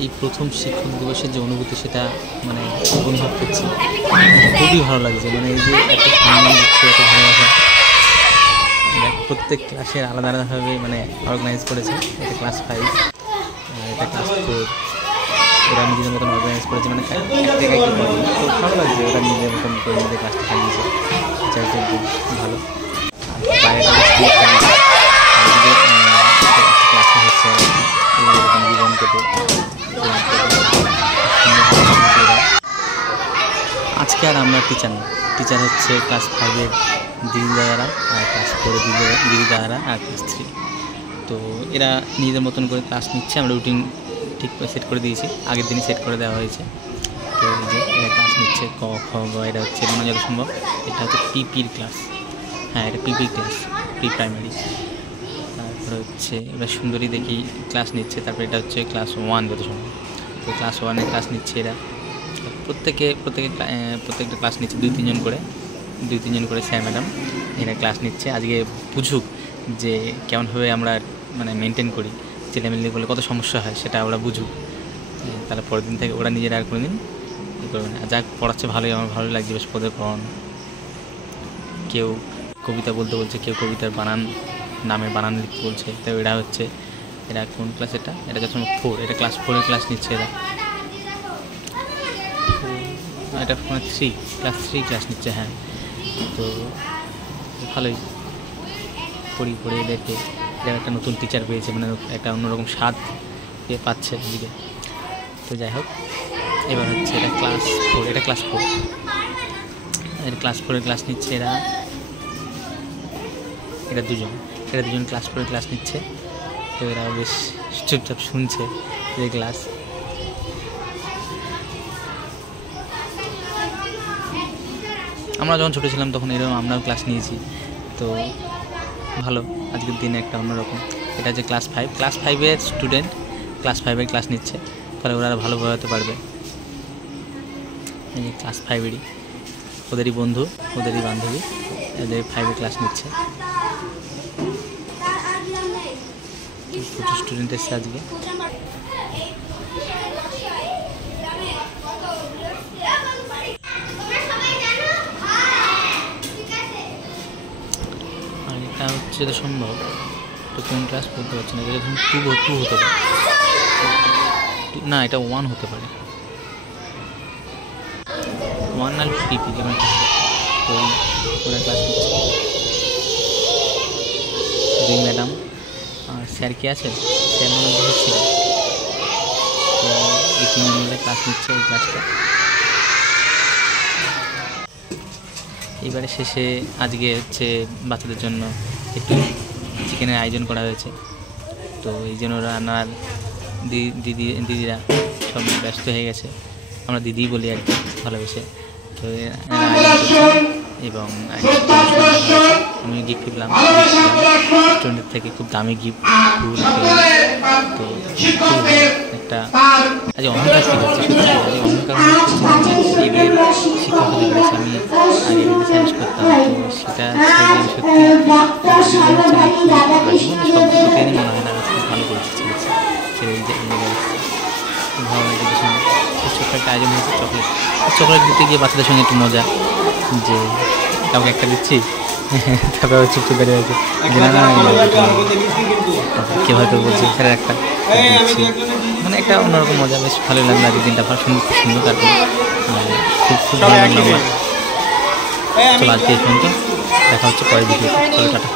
এই প্রথম শিক্ষক দিবসের যে অনুভূতি সেটা মানে অনুভব করছি, খুবই ভালো লাগছে। মানে এই যে এত সম্মান দিচ্ছে, এত ভালোবাসা, প্রত্যেক ক্লাসের আলাদা আলাদাভাবে মানে অর্গানাইজ করেছে। এটা ক্লাস 5, এটা ক্লাস 4, ওরা নিজেদের মতন অর্গানাইজ করেছে, মানে এক জায়গায় কী করে। তো ভালো লাগছে, ওরা নিজের মতন করে নিজেদের ক্লাসটা সাজিয়েছে, যাই হোক ভালো। বাইরেটা ক্লাসে হচ্ছে এরকম জীবন কেটে। আজকে আর আমরা টিচার না, টিচার হচ্ছে ক্লাস 5-এর দিদি দাদারা, আর ক্লাস 4-এর দিদি দাদারা, আর ক্লাস 3। তো এরা নিজেদের মতন করে ক্লাস নিচ্ছে। আমরা রুটিন ঠিক সেট করে দিয়েছি, আগের দিনই সেট করে দেওয়া হয়েছে। তো এই যে এরা ক্লাস নিচ্ছে ক খ গ, এটা হচ্ছে মনে যত সম্ভব এটা হচ্ছে পিপির ক্লাস। হ্যাঁ, এটা পিপি ক্লাস, প্রি প্রাইমারি। তারপরে হচ্ছে এবার সুন্দরী দেখি ক্লাস নিচ্ছে। তারপরে এটা হচ্ছে ক্লাস 1 যত সম্ভব। তো ক্লাস 1-এ ক্লাস নিচ্ছে এরা। প্রত্যেকটা ক্লাস নিচ্ছে 2-3 জন করে স্যার ম্যাডাম এরা ক্লাস নিচ্ছে। আজকে বুঝুক যে কেমনভাবে আমরা মানে মেনটেন করি, ছেলেমেলে বলে কত সমস্যা হয় সেটা ওরা বুঝুক। তাহলে পরের দিন থেকে ওরা নিজেরা আর কোনো দিন ই করবে না। যাক, পড়াচ্ছে ভালোই, আমার ভালো লাগছে বেশ। পদের পড়ানো, কেউ কবিতা বলতে বলছে, কেউ কবিতার নামের বানান লিখতে বলছে। তো এরা কোন ক্লাস? এটা যখন 4, এটা ক্লাস 4-এর ক্লাস নিচ্ছে এরা। এটা ক্লাস 3 ক্লাস নিচ্ছে। হ্যাঁ, তো ভালোই পড়ে এদেরকে। এরা একটা নতুন টিচার পেয়েছে, মানে একটা অন্যরকম স্বাদ পাচ্ছে এদিকে। তো যাই হোক, এবার হচ্ছে এটা ক্লাস 4, এটা ক্লাস 4, এটা ক্লাস 4-এর ক্লাস নিচ্ছে এরা দুজন ক্লাস 4-এর ক্লাস নিচ্ছে। তো এরা বেশ চুপচাপ শুনছে যে ক্লাস। আমরা যখন ছোটো ছিলাম তখন এরকম আমরাও ক্লাস নিয়েছি। তো ভালো, আজকের দিনে একটা অন্যরকম। এটা যে ক্লাস 5-এর স্টুডেন্ট ক্লাস 5-এর ক্লাস নিচ্ছে, তাহলে ওরা ভালো বোঝাতে পারবে। এই ক্লাস 5-এরই ওদেরই বন্ধু, ওদেরই বান্ধবী, এদের 5-এ ক্লাস নিচ্ছে। প্রচুর স্টুডেন্ট এসছে আজকে। আর এটা হচ্ছে তো সম্ভব, তো কোন ক্লাস বলতে পারছি না। এটা যখন 2 হতে পারে, না এটা 1 হতে পারে, 1 আর পিপি যেমন। তো ওরা ক্লাস নিচ্ছে, দুই ম্যাডাম আর স্যার কি আছে, স্যার মনে হচ্ছিল। তো এই 3 জন মিলে ক্লাস নিচ্ছে এই ক্লাসটা। এবারে শেষে আজকে হচ্ছে বাচ্চাদের জন্য একটু চিকেনের আয়োজন করা হয়েছে। তো এই জন্য রান্নার দিদিরা সব ব্যস্ত হয়ে গেছে। আমরা দিদি বলি আর কি ভালোবেসে। তো এবং আমি গিফট পেলাম স্টুডেন্টের থেকে, খুব দামি গিফট, ফুল। তো খুব একটা আজ অহংকার ফিল হচ্ছে, সত্যি আজ অহংকার এদের শিক্ষক হতে পেরেছে। আমি আগে এদের সায়েন্স করতাম, তো সেটা সত্যি জীবনে সব প্রতিদিনই মনে হয় না আজকে ভালো করেছে ছেড়ে খুব ভালো লাগে। ছোট্ট একটা আয়োজন হয়েছে, চকলেট দিতে গিয়ে বাচ্চাদের সঙ্গে একটু মজা, যে কাউকে একটা দিচ্ছি, তারপরে চুপচুপ বেড়ে হয়েছে যে না কেউ হয়তো বলছে স্যারের একটা দিচ্ছি, মানে একটা অন্যরকম মজা। বেশ ভালোই লাগলো আজকের দিনটা, সুন্দর কাটলো, খুব ভালো লাগলো আমার। চলো আজকে এই পর্যন্ত, দেখা হচ্ছে পরের ভিডিওতে। চলো টাটা।